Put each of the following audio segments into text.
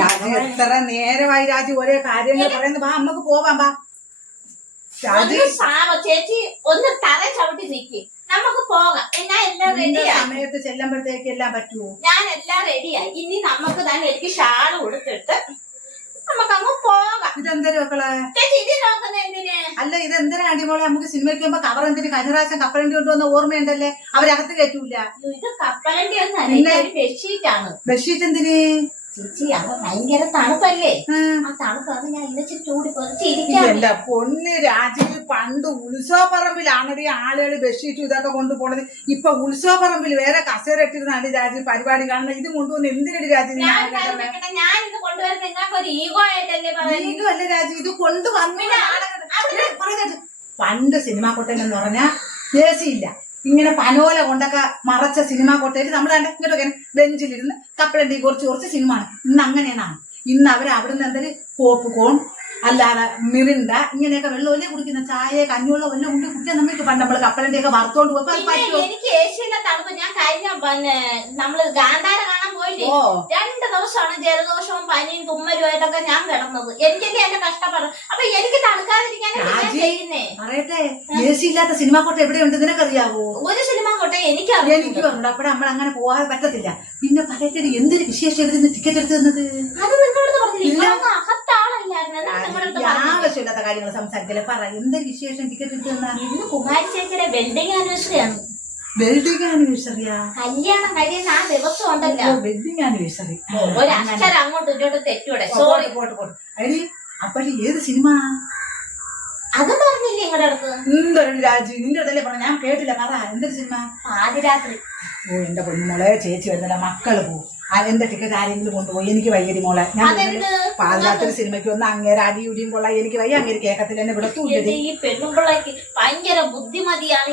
രാജി എത്ര നേരമായി രാജി ഒരേ കാര്യങ്ങൾ പറയുന്നത്. വാ നമുക്ക് പോവാം. വാ രാജി. ചേച്ചി ഒന്ന് തറ ചവിട്ടി നിക്ക്, നമുക്ക് പോകാം. ഞാൻ എല്ലാം റെഡിയായി. സമയത്ത് ചെല്ലുമ്പോഴത്തേക്ക് എല്ലാം പറ്റുമോ? ഞാൻ എല്ലാം റെഡിയായി. ഇനി നമുക്ക് തന്നെ എനിക്ക് ഷാള് കൊടുത്തിട്ട് നമുക്കങ്ങ് പോകാം. ഇതെന്തൊരു മക്കളെ ചേച്ചി ഇത് നോക്കുന്ന എന്തിന്? അല്ല ഇതെന്തിനാ അടിമോളെ? നമുക്ക് സിനിമയ്ക്ക് പോകുമ്പോ കവർ എന്തിന്? കഴിഞ്ഞ പ്രാവശ്യം കപ്പലണ്ടി കൊണ്ടുവന്ന ഓർമ്മയുണ്ടല്ലേ? അവരകത്ത് കയറ്റൂല. ഇത് കപ്പലണ്ടി ഒന്നും ബെഡ്ഷീറ്റ് ആണ്. ബെഡ്ഷീറ്റ് എന്തിന് ചേച്ചി? അത് ഭയങ്കര തണുപ്പല്ലേ, ആ തണുപ്പാണ് ഞാൻ ഇന്നിച്ച് ചൂടി പൊതിച്ചിരിക്കാം. എന്റെ പൊന്ന് രാജീവ്, പണ്ട് ഉത്സവപ്പറമ്പിലാണടി ആളുകൾ ബെഡ്ഷീറ്റും ഇതൊക്കെ കൊണ്ടുപോണത്. ഇപ്പൊ ഉത്സവപ്പറമ്പിൽ വേറെ കസേര ഇട്ടിരുന്നാണ് രാജീവ് പരിപാടി കാണുന്നത്. ഇത് കൊണ്ടുവന്ന് എന്തിനടി രാജീവ്? ഞാൻ ഇത് കൊണ്ടുവരുന്ന നിങ്ങൾക്ക് ഒരു ഈഗോ ആയിട്ടല്ലേ പറയുന്നത്? ഈഗോ അല്ലേ രാജീവ്, ഇത് കൊണ്ടുവന്നു. പണ്ട് സിനിമാ കൊട്ടയിൽ എന്ന് പറഞ്ഞാൽ ദേശിയില്ല, ഇങ്ങനെ പനോല കൊണ്ടൊക്കെ മറച്ച സിനിമാ കൊട്ടയിൽ നമ്മൾ ഇങ്ങോട്ടൊക്കെ ബെഞ്ചിലിരുന്ന് കപ്പലണ്ടി കുറച്ച് സിനിമയാണ്. ഇന്ന് അങ്ങനെയാണ്. ഇന്ന് അവർ അവിടുന്ന് എന്തൊരു പോപ്കോൺ അല്ലാതെ മിറിണ്ട ഇങ്ങനെയൊക്കെ വെള്ളമല്ലേ കുടിക്കുന്ന, ചായ കഞ്ഞിവെള്ളം എല്ലാം ഉണ്ട് കുടിക്കാൻ. നമുക്ക് പണ്ട് നമ്മള് കപ്പലണ്ടിയൊക്കെ വറുത്തോണ്ട് പോയപ്പോ എനിക്ക് ഏഷ്യയിലെ തണുപ്പ്. ഞാൻ കഴിഞ്ഞ നമ്മള് ഗാന്ധാര കാണാൻ പോയില്ലേ, 2 ദിവസമാണ് ജലദോഷവും പനിയും തുമ്മലുമായിട്ടൊക്കെ ഞാൻ കിടന്നത്. എനിക്കൊക്കെ എന്റെ കഷ്ടപ്പാട്. അപ്പൊ എനിക്ക് തണുക്കാതിരിക്കാനാണ് ചെയ്യുന്നേ. പറയട്ടെ, ഏസി ഇല്ലാത്ത സിനിമാ കോട്ട എവിടെയുണ്ട് നിനക്കറിയാവോ? ഒരു സിനിമാ കോട്ട എനിക്ക് പറഞ്ഞു. അപ്പഴ നമ്മൾ അങ്ങനെ പോകാതെ പറ്റത്തില്ല. പിന്നെ പറയട്ടെ, എന്തൊരു വിശേഷം എവിടെ ടിക്കറ്റ് എടുത്ത് തന്നത്? അത് നിങ്ങളോട് പറഞ്ഞില്ല, അകത്താളല്ലായിരുന്നു. ആവശ്യമില്ലാത്ത കാര്യങ്ങൾ സംസാരിക്കല്ലേ. പറ, എന്തൊരു വിശേഷം ടിക്കറ്റ് എടുത്ത് തന്നാ? ഇന്ന് കുമാരി ചേച്ചിയുടെ വെഡിങ് ആനിവേഴ്സറി ആണ്. വെഡിങ് ആനിവേഴ്സറിയാ? കല്യാണം കഴിയുന്ന ആ ദിവസം ഉണ്ടല്ലോ, വെഡിങ് ആനിവേഴ്സറി. ഒരു അക്ഷരം അങ്ങോട്ടും ഇങ്ങോട്ടും തെറ്റൂടെ. പോട്ടെ. അരി അപ്പഴേ ഏത് സിനിമ? അത് പറഞ്ഞില്ലേ നിങ്ങളുടെ അടുത്ത്? എന്തൊരു രാജു, നിന്റെ അടുത്തല്ലേ പറഞ്ഞ, ഞാൻ കേട്ടില്ല. പറ, എന്തൊരു സിനിമ? പാതിരാത്രി. ഓ എന്റെ പൊന്നുമോളെ, ചേച്ചി വരുന്നില്ല, മക്കള് പോകും. എന്റെ ടിക്കറ്റ് ആരെങ്കിലും കൊണ്ടുപോയി. എനിക്ക് വയ്യടി മോളെ. ഞാൻ പാതിരാത്രി സിനിമയ്ക്ക് വന്ന് അങ്ങേരെ അടിയുടിയും കൊള്ളാം. എനിക്ക് വയ്യ, അങ്ങേര് കേക്കത്തില്ല, എന്നെ ഇവിടെ തൂക്കി. ഈ പെണ്ണുമ്പിള്ളക്ക് ഭയങ്കര ബുദ്ധിമതിയാണ്.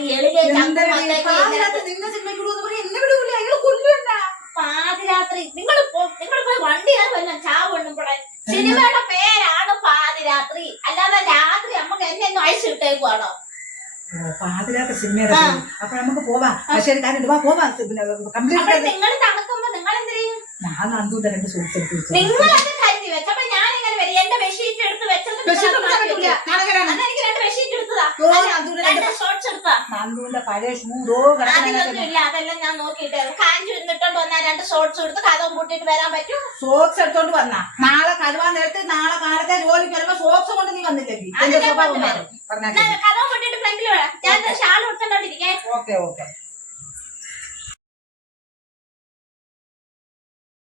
പാതിരാത്രി നിങ്ങൾ പോയി വണ്ടി കയറുമല്ല ചാവ് പെണ്ണുമ്പിള്ള. സിനിമയുടെ പേരാണ് പാതിരാത്രി, അല്ലാതെ രാത്രി നമുക്ക് എന്നെ അഴിച്ചു കിട്ടേക്കുവാണോ? പാതിരാത്രി സിനിമയുടെ അപ്പൊ നമുക്ക് പോവാം. പക്ഷെ പോവാം. നിങ്ങൾ തണുക്കുമ്പോ നിങ്ങൾ എന്ത് ചെയ്യും? ഞാൻ നന്ദൂന്റെ 2 സൂട്ട്സ് എടുത്ത് വെച്ചു. നിങ്ങളത് കരുതി വെച്ചപ്പോ ഞാൻ ഇങ്ങനെ വരും. എന്റെ ബെഡ്ഷീറ്റ് എടുത്ത് വെച്ചത് എനിക്ക് 2 ബെഡ്ഷീറ്റ് എടുത്തതാ, 2 ഷോർട്സ് എടുത്താ. നന്ദൂന്റെ പഴയ ഷൂടോ അതിലൊന്നും ഇല്ല. അതെല്ലാം ഞാൻ നോക്കിയിട്ട് കാഞ്ചു ഇരുന്നിട്ടോണ്ട് വന്നാ 2 ഷോർട്സ് എടുത്ത് കഥവും കൂട്ടിട്ട് വരാൻ പറ്റും. സോക്സ് എടുത്തോണ്ട് വന്നാ നാളെ കരുവാൻ നേരത്തെ, നാളെ കാലത്തെ ജോലിക്ക് വരുമ്പോ സോക്സ് കൊണ്ട് നീ വന്നില്ലെങ്കിൽ കഥവും കൂട്ടിട്ട് ഫ്രണ്ടിൽ വരാം. ഞാൻ ഷാൾ കൊടുത്തോണ്ടിരിക്കേ. ഓക്കെ.